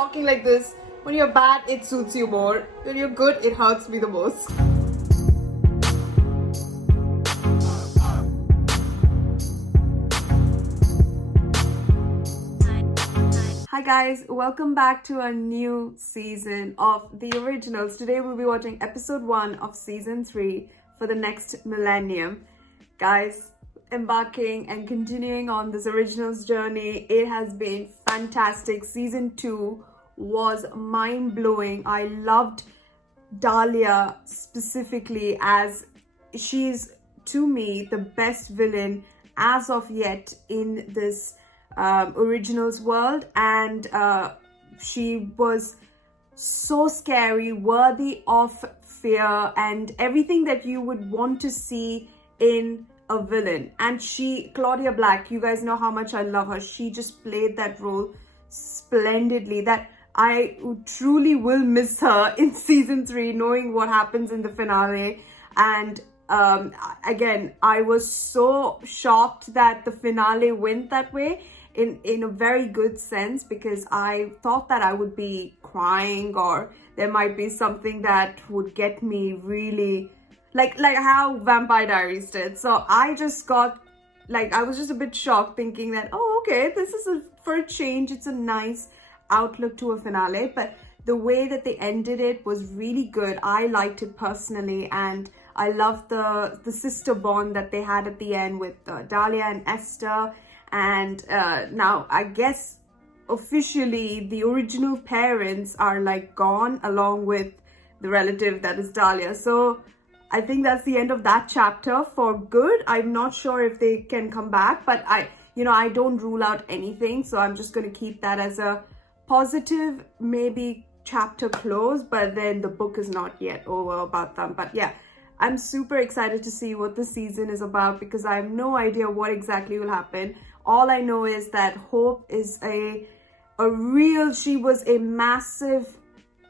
talking like this. When you're bad, it suits you more. When you're good, it hurts me the most. Hi guys, welcome back to a new season of The Originals. Today we'll be watching episode 1 of season 3 for the next Millennium. Guys, embarking and continuing on this Originals journey. It has been fantastic. Season 2 was mind-blowing. I loved Dahlia specifically, as she's, to me, the best villain as of yet in this Originals world, and she was so scary, worthy of fear, and everything that you would want to see in a villain. And Claudia Black, you guys know how much I love her. She just played that role splendidly, that I truly will miss her in season 3, knowing what happens in the finale. And again, I was so shocked that the finale went that way, in a very good sense, because I thought that I would be crying, or there might be something that would get me really like how Vampire Diaries did. So I just got I was just a bit shocked, thinking that, oh, okay, this is for a change, it's a nice outlook to a finale. But the way that they ended it was really good. I liked it personally, and I loved the sister bond that they had at the end with Dahlia and Esther. And now I guess officially the original parents are gone, along with the relative that is Dahlia. So I think that's the end of that chapter for good. I'm not sure if they can come back, but I don't rule out anything. So I'm just going to keep that as a positive, maybe chapter close, but then the book is not yet over about them. But yeah, I'm super excited to see what the season is about, because I have no idea what exactly will happen. All I know is that Hope is she was a massive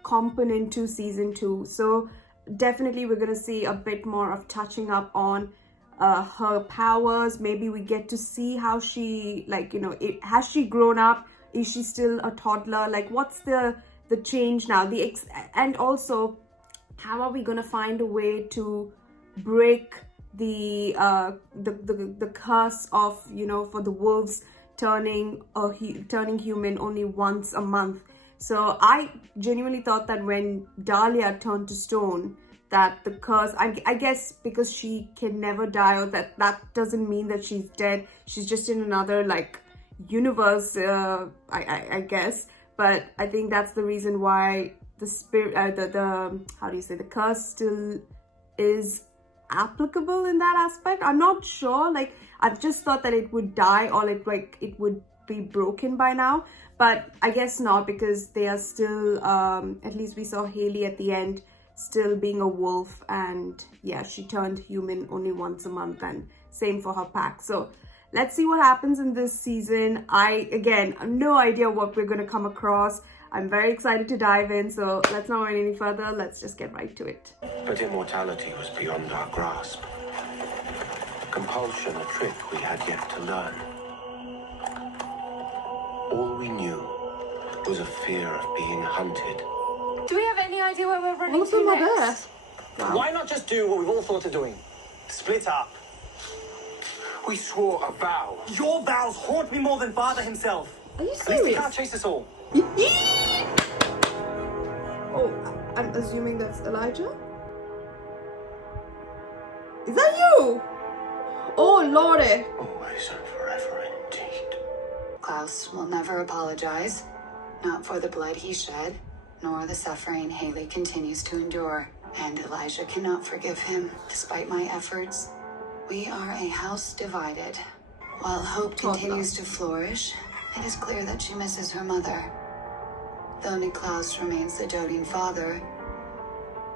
component to season 2. So definitely we're going to see a bit more of touching up on her powers. Maybe we get to see how she, has she grown up? Is she still a toddler? What's the change now? And also, how are we going to find a way to break the curse of, for the wolves turning human only once a month? So I genuinely thought that when Dahlia turned to stone, that the curse, I guess because she can never die, or that doesn't mean that she's dead. She's just in another universe, I guess. But I think that's the reason why the spirit, the curse still is applicable in that aspect. I'm not sure. I just thought that it would die, or it would be broken by now. But I guess not, because they are still, at least we saw Haley at the end still being a wolf, and yeah, she turned human only once a month, and same for her pack. So let's see what happens in this season. I have no idea what we're going to come across. I'm very excited to dive in, so let's not wait any further. Let's just get right to it. But immortality was beyond our grasp. Compulsion, a trick we had yet to learn. All we knew was a fear of being hunted. Do we have any idea where we're running All of them to are next? there. Wow. Why not just do what we've all thought of doing? Split up. We swore a vow. Your vows haunt me more than father himself. Are you At least he serious? can't chase us all. Oh, I'm assuming that's Elijah? Is that you? Oh, Lordy. Always and forever indeed. Klaus will never apologize. Not for the blood he shed, nor the suffering Haley continues to endure. And Elijah cannot forgive him, despite my efforts. We are a house divided. While hope continues to flourish, it is clear that she misses her mother. Though Klaus remains the doting father,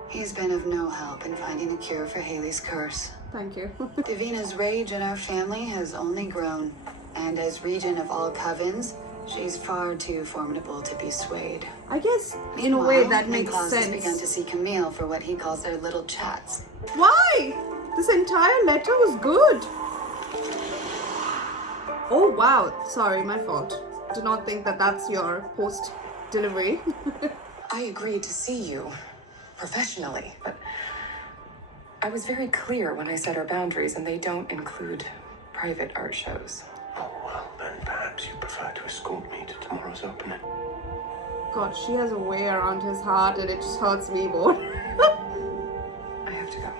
he's been of no help in finding a cure for Haley's curse. Thank you. Davina's rage in our family has only grown, and as regent of all covens, she's far too formidable to be swayed. I guess, in a way, that makes Klaus has sense. begun to see Camille for what he calls their little chats. Why? This entire letter was good. Oh, wow. Sorry, my fault. Do not think that that's your post delivery. I agreed to see you professionally, but I was very clear when I set our boundaries, and they don't include private art shows. Oh, well, then perhaps you prefer to escort me to tomorrow's opening. God, she has a way around his heart and it just hurts me more. I have to go.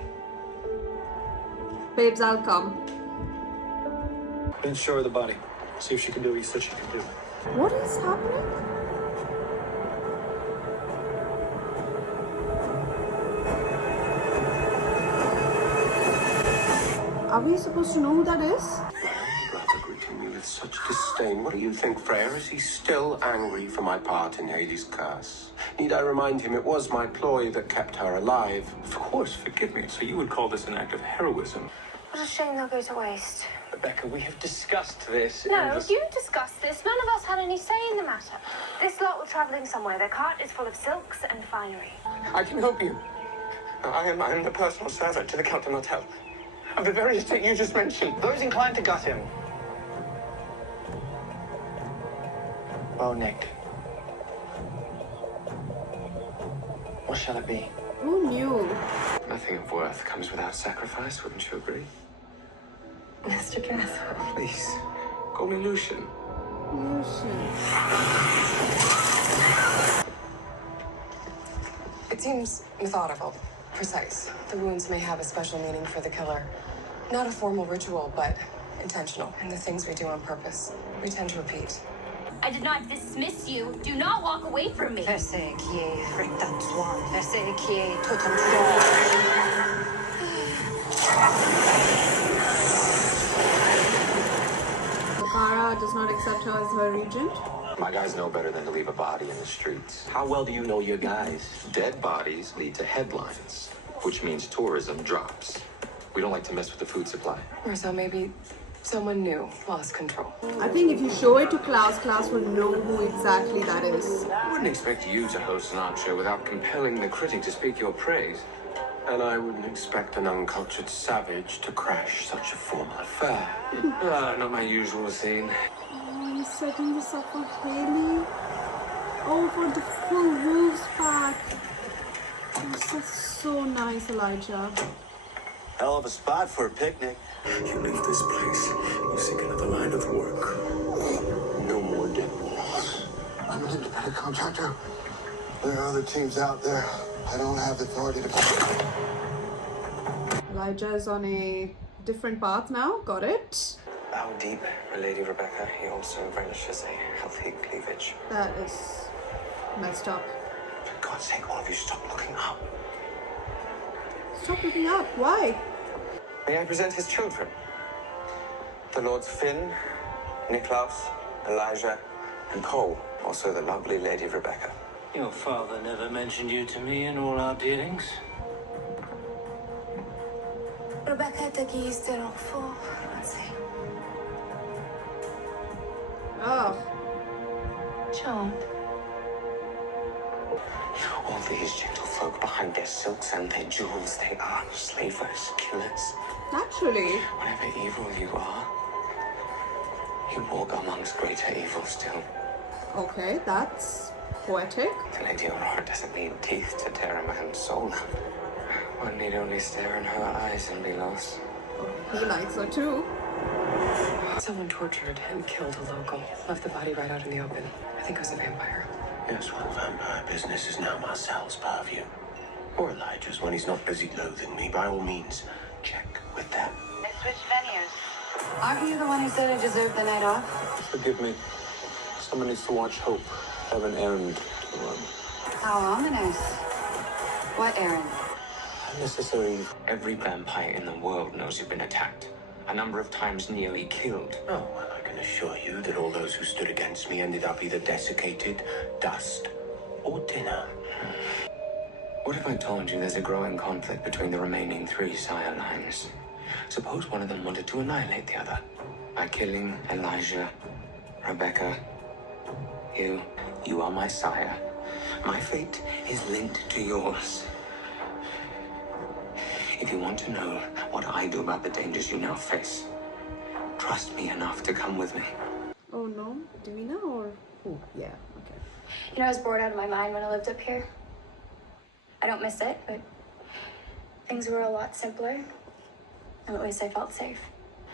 Babes, I'll come. Didn't show her the body. See if she can do what you said she can do. What is happening? Are we supposed to know who that is? My brother greeting me with such disdain. What do you think, Freya? Is he still angry for my part in Haley's curse? Need I remind him it was my ploy that kept her alive? Of course, forgive me. So you would call this an act of heroism? What a shame they'll go to waste. Rebecca, we have discussed this. No, you discussed this. None of us had any say in the matter. This lot were travelling somewhere. Their cart is full of silks and finery. I can help you. I am the personal servant to the Count de Martel. Of the very estate you just mentioned. Those inclined to gut him. Well, Nick. What shall it be? Who knew? Nothing of worth comes without sacrifice, wouldn't you agree? Mr. Caswell. Please, call me Lucien. Lucien. It seems methodical, precise. The wounds may have a special meaning for the killer. Not a formal ritual, but intentional. And the things we do on purpose, we tend to repeat. I did not dismiss you. Do not walk away from me. Verse qui est rectantoine. Verse qui est totem. Kara does not accept her as her regent. My guys know better than to leave a body in the streets. How well do you know your guys? Dead bodies lead to headlines, which means tourism drops. We don't like to mess with the food supply. Or so maybe someone new lost control. I think if you show it to Klaus, Klaus will know who exactly that is. I wouldn't expect you to host an art show without compelling the critic to speak your praise. And I wouldn't expect an uncultured savage to crash such a formal affair. Not my usual scene. Oh, he's setting this up for Haley. Oh, for the full wolves pack. Oh, that's so nice, Elijah. Hell of a spot for a picnic. You leave this place, you seek another line of work. No more dead walls. I'm an independent contractor. There are other teams out there. I don't have the authority to... Elijah is on a different path now. Got it. How deep, my Lady Rebecca, he also relishes a healthy cleavage. That is messed up. For God's sake, all of you stop looking up. Stop looking up. Why? May I present his children? The Lords Finn, Klaus, Elijah, and Paul. Also the lovely Lady Rebecca. Your father never mentioned you to me in all our dealings. Rebecca déguise de l'enfant. Oh. Charmed. All these gentlefolk behind their silks and their jewels, they are slavers, killers. Naturally. Whatever evil you are, you walk amongst greater evil still. Okay, that's poetic. The Lady Aurora doesn't need teeth to tear a man's soul out. One need only stare in her eyes and be lost. Oh, he likes her too. Someone tortured and killed a local. Left the body right out in the open. I think it was a vampire. Yes, well, vampire business is now Marcel's purview. Or Elijah's when he's not busy loathing me. By all means, check with them. I switched venues. Aren't you the one who said I deserved the night off? Forgive me. Someone needs to watch Hope. I have an errand to run. How ominous. What errand? Unnecessary. Every vampire in the world knows you've been attacked. A number of times nearly killed. Oh, well, I can assure you that all those who stood against me ended up either desiccated, dust, or dinner. What if I told you there's a growing conflict between the remaining 3 sire lines? Suppose one of them wanted to annihilate the other by killing Elijah, Rebecca. You are my sire. My fate is linked to yours. If you want to know what I do about the dangers you now face, trust me enough to come with me. Oh no, Davina or who? Yeah, okay. You know, I was bored out of my mind when I lived up here. I don't miss it, but things were a lot simpler. And at least I felt safe.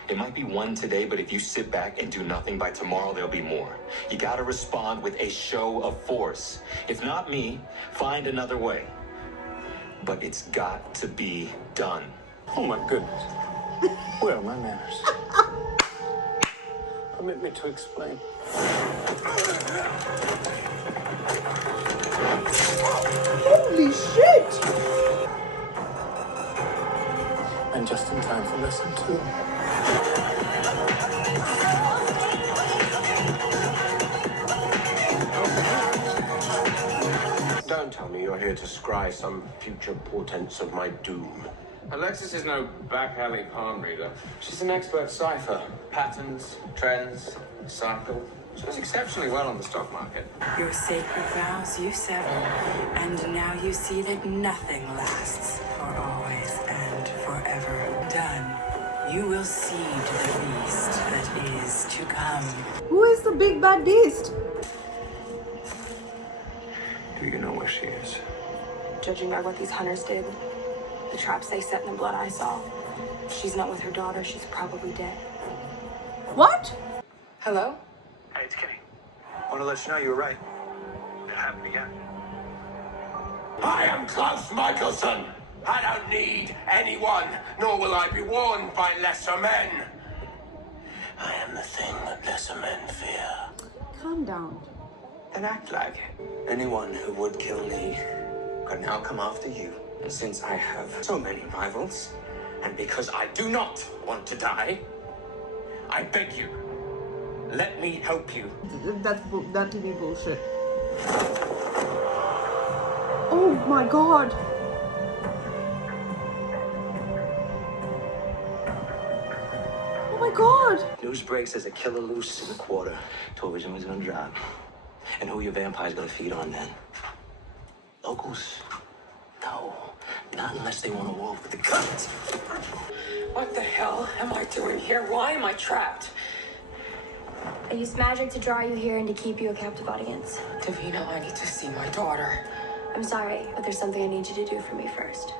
It might be one today, but if you sit back and do nothing, by tomorrow there'll be more. You gotta respond with a show of force. If not me, find another way. But it's got to be done. Oh my goodness. Where are my manners? Permit me to explain. Holy shit! And just in time for lesson 2. Don't tell me you're here to scry some future portents of my doom. Alexis is no back alley palm reader. She's an expert cipher. Patterns, trends, cycle. She does exceptionally well on the stock market. Your sacred vows you sever, and now you see that nothing lasts for always and forever. Done. You will seed the beast that is to come. Who is the big bad beast? Do you know where she is? Judging by what these hunters did, the traps they set and the blood I saw, she's not with her daughter. She's probably dead. What? Hello? Hey, it's Kenny. Want to let you know you were right. It happened again. I am Klaus Michelson. I don't need anyone, nor will I be warned by lesser men. I am the thing that lesser men fear. Calm down. And act like it. Anyone who would kill me could now come after you. And since I have so many rivals, and because I do not want to die, I beg you, let me help you. That'll be bullshit. Oh my god. Oh my god. News breaks there's a killer loose in the quarter. Tourism is gonna drop. And who your vampire's gonna feed on then? Locals? No. Not unless they want to war with the cut. What the hell am I doing here? Why am I trapped? I used magic to draw you here and to keep you a captive audience. Davina, I need to see my daughter. I'm sorry, but there's something I need you to do for me first.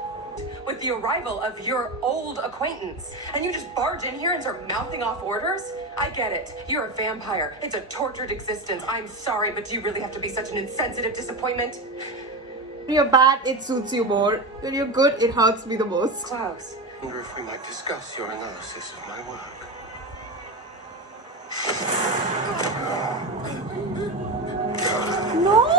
With the arrival of your old acquaintance, and you just barge in here and start mouthing off orders? I get it. You're a vampire. It's a tortured existence. I'm sorry, but do you really have to be such an insensitive disappointment? When you're bad, it suits you more. When you're good, it hurts me the most. Klaus. I wonder if we might discuss your analysis of my work. No!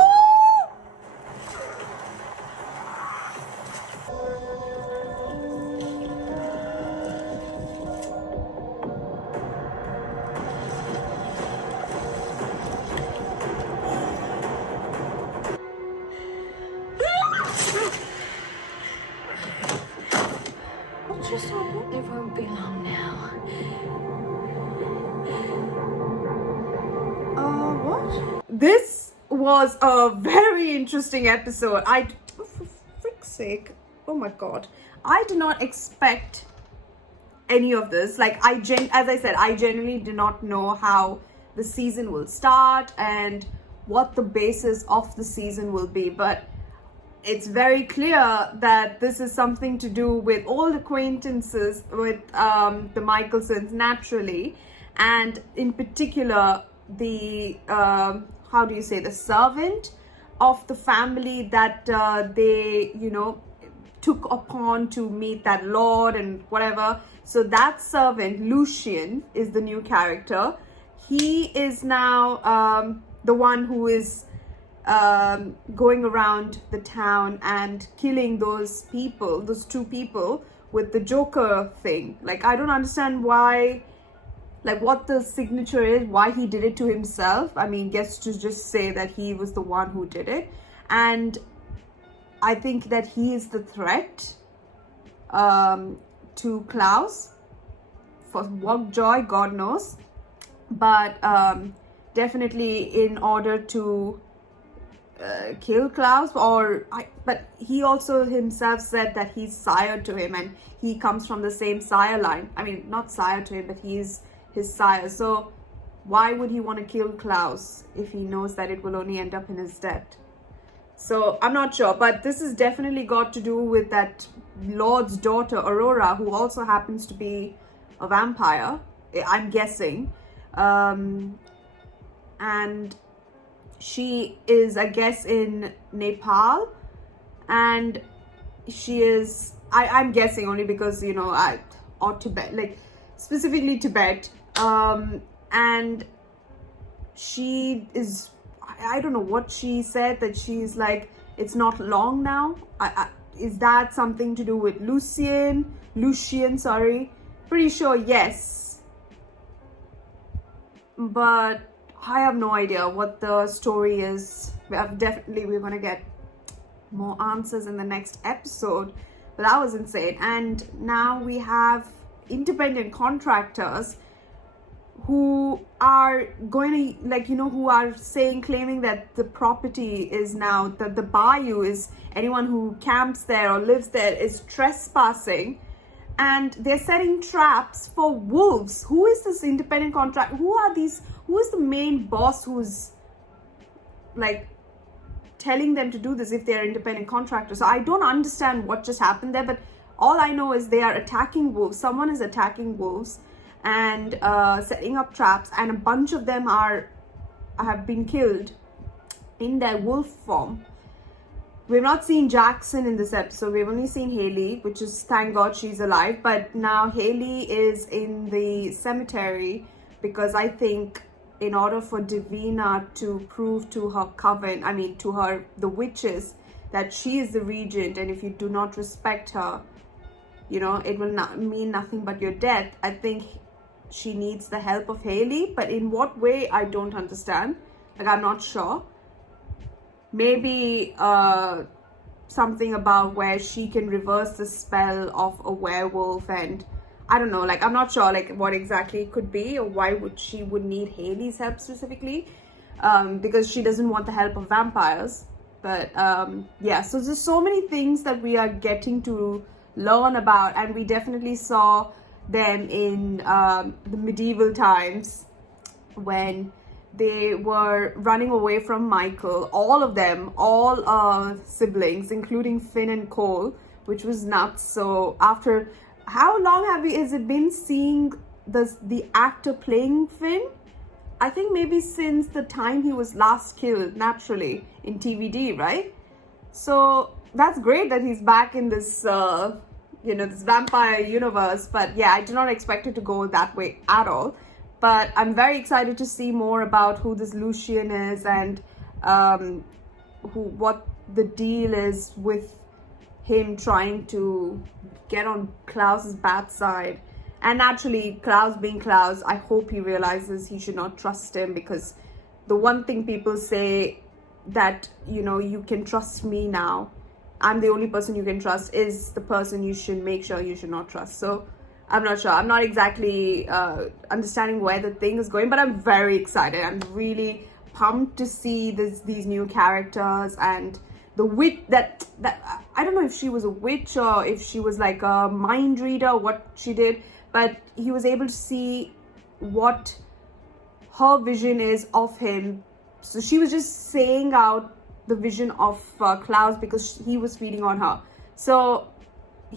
What just happened? It won't be long now. What? This was a very interesting episode. For frick's sake, oh my god, I did not expect any of this. Like, as I said, I genuinely did not know how the season will start and what the basis of the season will be, but it's very clear that this is something to do with old acquaintances with the Michelsons naturally, and in particular the how do you say, the servant of the family that they, you know, took upon to meet that lord and whatever. So that servant, Lucien, is the new character. He is now the one who is going around the town and killing those people, those two people with the Joker thing. Like, I don't understand why, like, what the signature is, why he did it to himself. I mean, guess to just say that he was the one who did it. And I think that he is the threat to Klaus. For what joy, God knows. But definitely in order to kill Klaus, but he also himself said that he's sire to him and he comes from the same sire line. I mean, not sire to him, but he's his sire. So why would he want to kill Klaus if he knows that it will only end up in his death? So I'm not sure, but this has definitely got to do with that Lord's daughter, Aurora, who also happens to be a vampire, I'm guessing. And she is, I guess, in Nepal, and she is, I'm guessing only because, you know, or Tibet, like specifically Tibet, and she is, I don't know what she said, that she's like, it's not long now. Is that something to do with Lucien, sorry? Pretty sure yes, but I have no idea what the story is. We're going to get more answers in the next episode, but that was insane. And now we have independent contractors who are going to, like, you know, who are claiming that the property is now, that the bayou is, anyone who camps there or lives there is trespassing, and they're setting traps for wolves. Who is this independent contract? Who are these? Who is the main boss who's like telling them to do this if they're independent contractors? So I don't understand what just happened there, but all I know is they are attacking wolves. Someone is attacking wolves and setting up traps, and a bunch of them have been killed in their wolf form. We've not seen Jackson in this episode. We've only seen Haley, which is, thank God she's alive. But now Haley is in the cemetery because I think in order for Davina to prove to her coven, the witches, that she is the regent, and if you do not respect her, you know, it will not mean nothing but your death. I think she needs the help of Haley, but in what way, I don't understand. Like, I'm not sure. Maybe something about where she can reverse the spell of a werewolf, and I don't know, like, I'm not sure like what exactly it could be, or why she would need Haley's help specifically, because she doesn't want the help of vampires. But yeah, so there's so many things that we are getting to learn about, and we definitely saw them in the medieval times when they were running away from Michael, all of them, all siblings, including Finn and Cole, which was nuts. So after how long has it been seeing the actor playing Finn? I think maybe since the time he was last killed naturally in TVD, right? So that's great that he's back in this this vampire universe. But yeah, I did not expect it to go that way at all. But I'm very excited to see more about who this Lucien is, and what the deal is with him trying to get on Klaus's bad side. And naturally, Klaus being Klaus, I hope he realizes he should not trust him, because the one thing people say that, you know, you can trust me now, I'm the only person you can trust, is the person you should make sure you should not trust. So I'm not sure. I'm not exactly understanding where the thing is going, but I'm very excited. I'm really pumped to see these new characters, and the witch that I don't know if she was a witch or if she was like a mind reader, what she did, but he was able to see what her vision is of him. So she was just saying out the vision of Klaus because he was feeding on her. So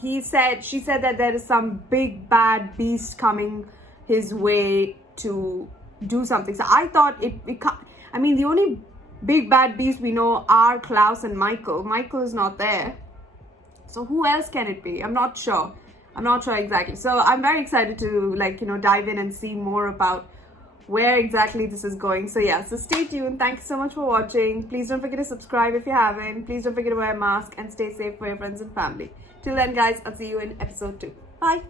she said that there is some big bad beast coming his way to do something. So I thought it can't, I mean, the only big bad beast we know are Klaus and Michael. Michael is not there. So who else can it be? I'm not sure exactly. So I'm very excited to dive in and see more about where exactly this is going. So yeah, so stay tuned. Thanks so much for watching. Please don't forget to subscribe if you haven't. Please don't forget to wear a mask and stay safe for your friends and family. Till then guys, I'll see you in episode 2. Bye.